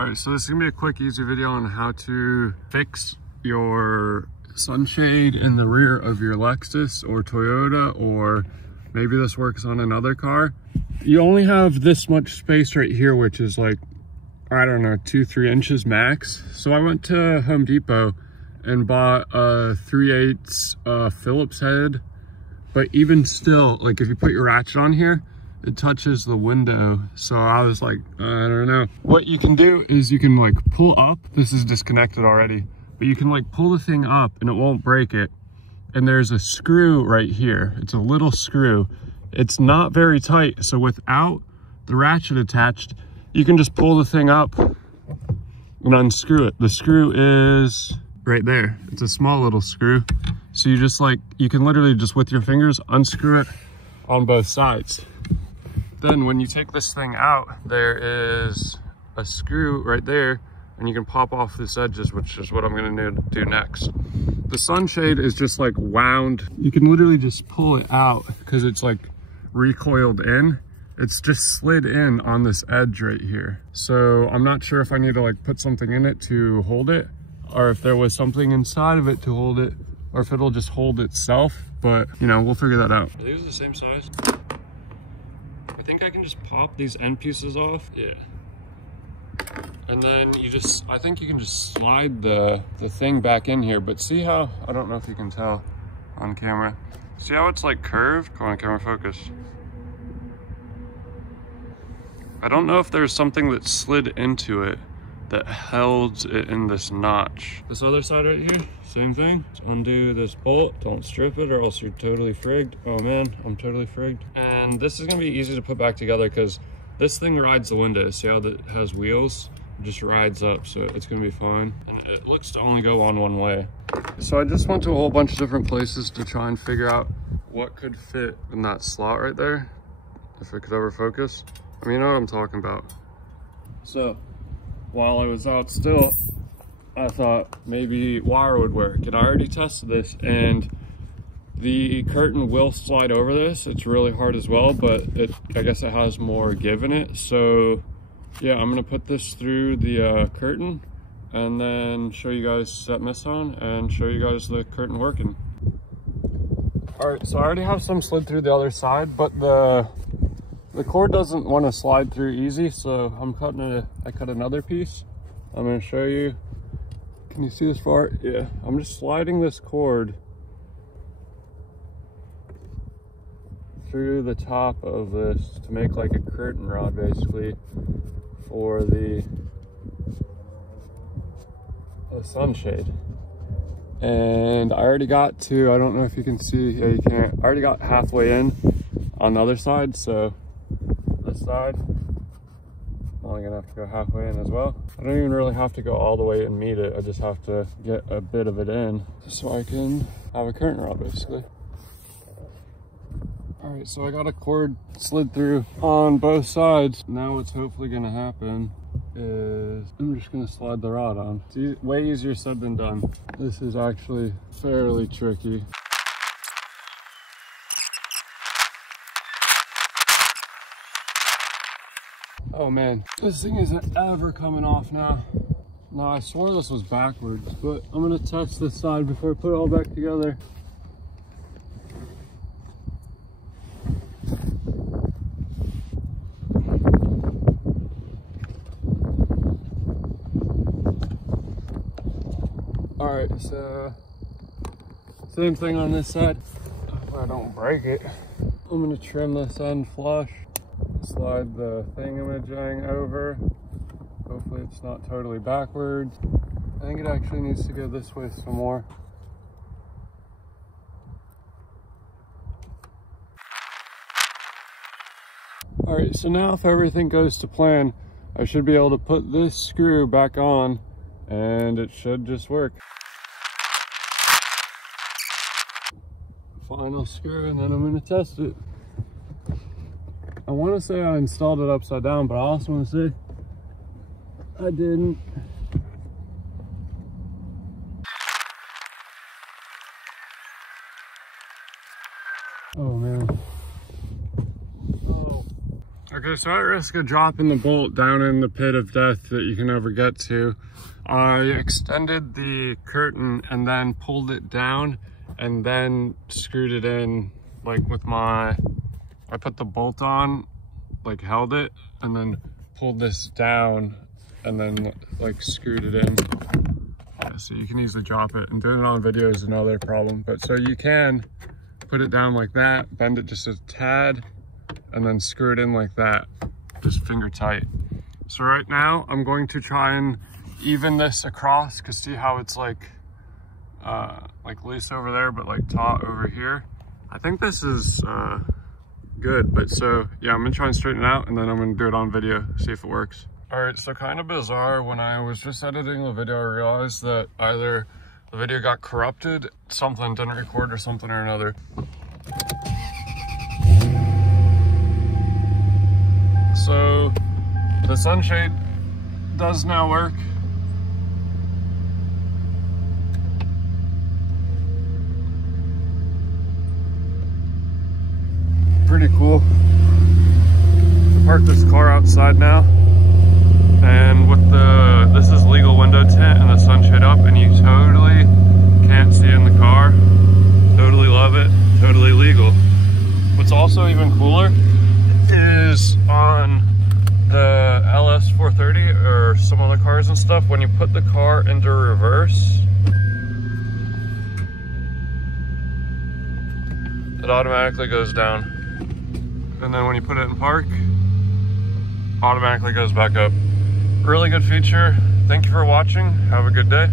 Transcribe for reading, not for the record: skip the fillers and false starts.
All right, so this is gonna be a quick, easy video on how to fix your sunshade in the rear of your Lexus or Toyota, or maybe this works on another car. You only have this much space right here, which is like, I don't know, 2-3 inches max. So I went to Home Depot and bought a 3/8 Phillips head. But even still, like if you put your ratchet on here, it touches the window. So I was like, I don't know. What you can do is you can like pull up, this is disconnected already, but you can like pull the thing up and it won't break it. And there's a screw right here. It's a little screw. It's not very tight. So without the ratchet attached, you can just pull the thing up and unscrew it. The screw is right there. It's a small little screw. So you just like, you can literally just with your fingers unscrew it on both sides. Then when you take this thing out, there is a screw right there and you can pop off this edges, which is what I'm gonna do next. The sunshade is just like wound. You can literally just pull it out because it's like recoiled in. It's just slid in on this edge right here. So I'm not sure if I need to like put something in it to hold it, or if there was something inside of it to hold it, or if it'll just hold itself, but you know, we'll figure that out. Are these the same size? I think I can just pop these end pieces off. Yeah. And then you just, I think you can just slide the thing back in here, but see how, I don't know if you can tell on camera. See how it's like curved? Come on, camera focus. I don't know if there's something that slid into it that held it in this notch. This other side right here, same thing. Just undo this bolt, don't strip it or else you're totally frigged. Oh man, I'm totally frigged. And this is gonna be easy to put back together because this thing rides the window. See how it has wheels? It just rides up, so it's gonna be fine. And it looks to only go on one way. So I just went to a whole bunch of different places to try and figure out what could fit in that slot right there, if it could ever focus. I mean, you know what I'm talking about. So, while I was out still, I thought maybe wire would work. And I already tested this, and the curtain will slide over this. It's really hard as well, but I guess it has more give in it. So, yeah, I'm gonna put this through the curtain and then show you guys set mist on and show you guys the curtain working. All right, so I already have some slid through the other side, but the cord doesn't want to slide through easy, so I'm cutting it. I cut another piece. I'm going to show you. Can you see this far? Yeah, I'm just sliding this cord through the top of this to make like a curtain rod basically for the sunshade. And I already got to, I don't know if you can see, yeah you can't, I already got halfway in on the other side, so this side, I'm only gonna have to go halfway in as well. I don't even really have to go all the way and meet it. I just have to get a bit of it in so I can have a curtain rod basically. All right, so I got a cord slid through on both sides. Now what's hopefully gonna happen is I'm just gonna slide the rod on. It's way easier said than done. This is actually fairly tricky. Oh man, this thing isn't ever coming off now. No, I swore this was backwards, but I'm gonna test this side before I put it all back together. All right, so same thing on this side. If I don't break it, I'm gonna trim this end flush. Slide the thingamajig over. Hopefully it's not totally backwards. I think it actually needs to go this way some more. All right, so now if everything goes to plan, I should be able to put this screw back on and it should just work. Final screw, and then I'm gonna test it. I want to say I installed it upside down, but I also want to say I didn't. Oh man. Oh. Okay, Okay, so at risk of dropping the bolt down in the pit of death that you can never get to, I extended the curtain and then pulled it down and then screwed it in, like with I put the bolt on, like held it, and then pulled this down and then like screwed it in. Yeah, so you can easily drop it, and doing it on video is another problem. But so you can put it down like that, bend it just a tad, and then screw it in like that, just finger tight. So right now I'm going to try and even this across, cause see how it's like loose over there, but like taut over here. I think this is good, but so yeah, I'm gonna try and straighten it out, and then I'm gonna do it on video, see if it works. All right, so kind of bizarre, when I was just editing the video, I realized that either the video got corrupted, something didn't record or something or another. So the sunshade does now work. Pretty cool. I parked this car outside now, and with this is legal window tint and the sunshade up, and you totally can't see in the car. Totally love it, totally legal. What's also even cooler is on the LS430 or some other cars and stuff, when you put the car into reverse, it automatically goes down. And then when you put it in park, automatically goes back up. Really good feature. Thank you for watching. Have a good day.